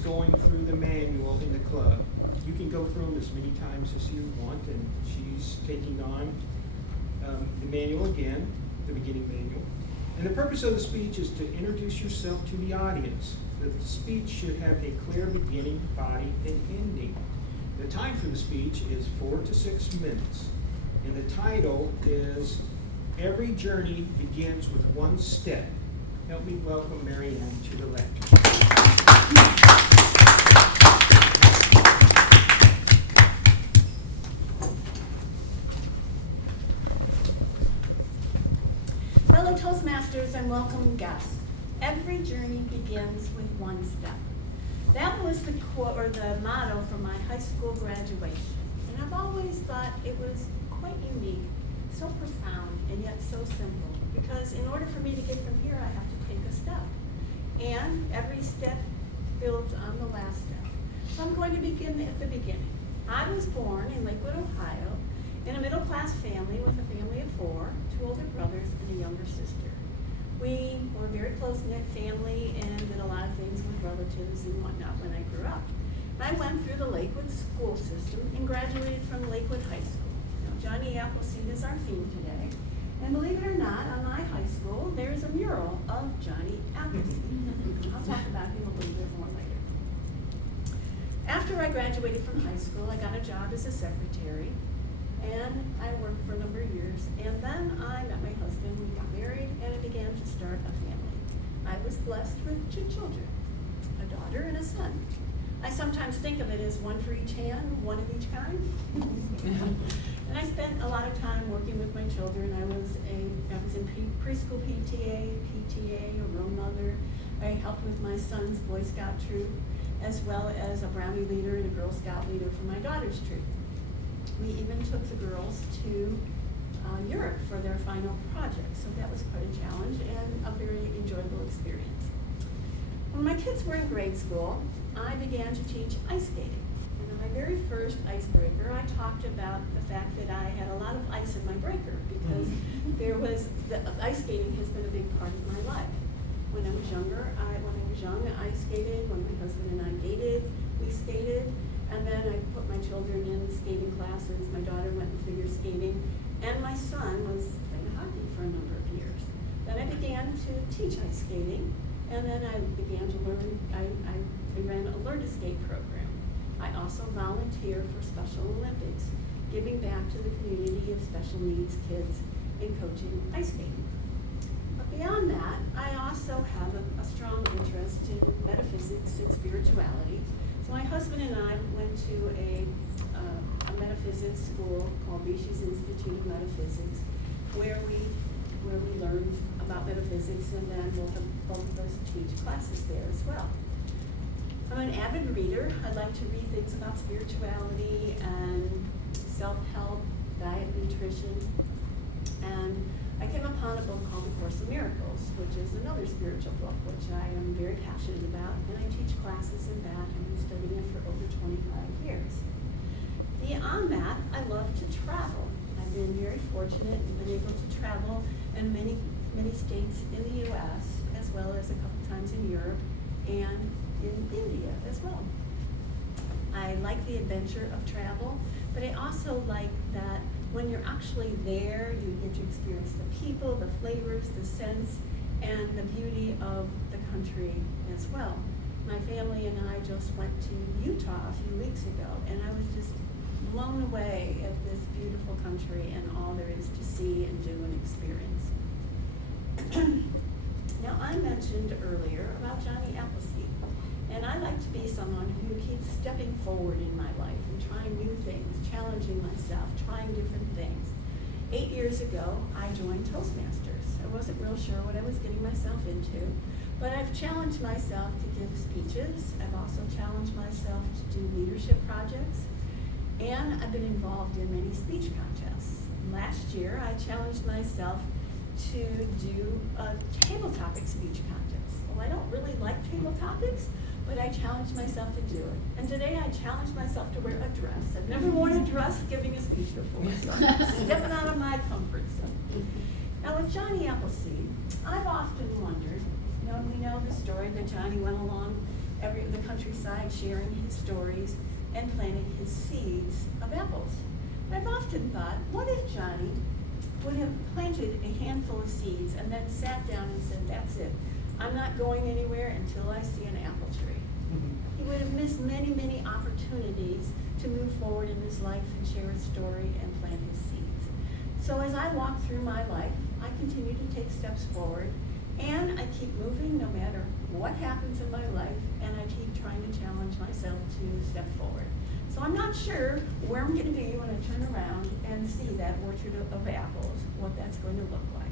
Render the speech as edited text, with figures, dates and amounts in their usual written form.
going through the manual in the club. You can go through them as many times as you want, and she's taking on the manual again, the beginning manual. And the purpose of the speech is to introduce yourself to the audience. The speech should have a clear beginning, body, and ending. The time for the speech is 4 to 6 minutes. And the title is Every Journey Begins with One Step. Help me welcome Mary Anne to the lectern. Fellow Toastmasters and welcome guests. Every journey begins with one step. That was the quote or the motto for my high school graduation. And I've always thought it was quite unique, so profound, and yet so simple. Because in order for me to get from here, I have to take a step. And every step builds on the last step. So I'm going to begin at the beginning. I was born in Lakewood, Ohio, in a middle-class family with a family of 4, 2 older brothers and a younger sister. We were a very close-knit family and did a lot of things with relatives and whatnot when I grew up. I went through the Lakewood school system and graduated from Lakewood High School. Now, Johnny Appleseed is our theme today. And believe it or not, on my high school, there's a mural of Johnny Appleseed. I'll talk about him a little bit more later. After I graduated from high school, I got a job as a secretary. And I worked for a number of years, and then I met my husband, we got married, and I began to start a family. I was blessed with 2 children, a daughter and a son. I sometimes think of it as one for each hand, one of each kind. And I spent a lot of time working with my children. I was in preschool PTA, a room mother. I helped with my son's Boy Scout troop, as well as a Brownie leader and a Girl Scout leader for my daughter's troop. We even took the girls to Europe for their final project, so that was quite a challenge and a very enjoyable experience. When my kids were in grade school, I began to teach ice skating. And on my very first icebreaker, I talked about the fact that I had a lot of ice in my breaker because ice skating has been a big part of my life. When I was young, I skated. When my husband and I dated, we skated. And then I put my children in skating classes. My daughter went in figure skating, and my son was playing hockey for a number of years. Then I began to teach ice skating, and then I began to learn, I ran a Learn to Skate program. I also volunteer for Special Olympics, giving back to the community of special needs kids and coaching ice skating. But beyond that, I also have a strong interest in metaphysics and spirituality. So my husband and I went to a metaphysics school called Rishi's Institute of Metaphysics, where we learned about metaphysics, and then we'll have both of us teach classes there as well. I'm an avid reader. I like to read things about spirituality and self-help, diet, nutrition, and I came upon a book called The Course in Miracles, which is another spiritual book, which I am very passionate about, and I teach classes in that, and I've been studying it for over 25 years. Beyond that, I love to travel. I've been very fortunate and been able to travel in many states in the U.S., as well as a couple times in Europe and in India as well. I like the adventure of travel, but I also like that when you're actually there, you get to experience the people, the flavors, the scents, and the beauty of the country as well. My family and I just went to Utah a few weeks ago, and I was just blown away at this beautiful country and all there is to see and do and experience. Now, I mentioned earlier about Johnny Appleseed, and I like to be someone who keeps stepping forward in my life and trying new things, challenging myself, trying different things. 8 years ago, I joined Toastmasters. I wasn't real sure what I was getting myself into, but I've challenged myself to give speeches. I've also challenged myself to do leadership projects, and I've been involved in many speech contests. Last year, I challenged myself to do a table topic speech contest. Well, I don't really like table topics, but I challenged myself to do it. And today I challenged myself to wear a dress. I've never worn a dress giving a speech before, so I'm stepping out of my comfort zone. Now with Johnny Appleseed, I've often wondered, we know the story that Johnny went along the countryside enjoyed sharing his stories and planting his seeds of apples. I've often thought, what if Johnny would have planted a handful of seeds and then sat down and said, that's it. I'm not going anywhere until I see an apple tree. He would have missed many, many opportunities to move forward in his life and share his story and plant his seeds. So as I walk through my life, I continue to take steps forward, and I keep moving no matter what happens in my life, and I keep trying to challenge myself to step forward. So I'm not sure where I'm going to be when I turn around and see that orchard of apples, what that's going to look like.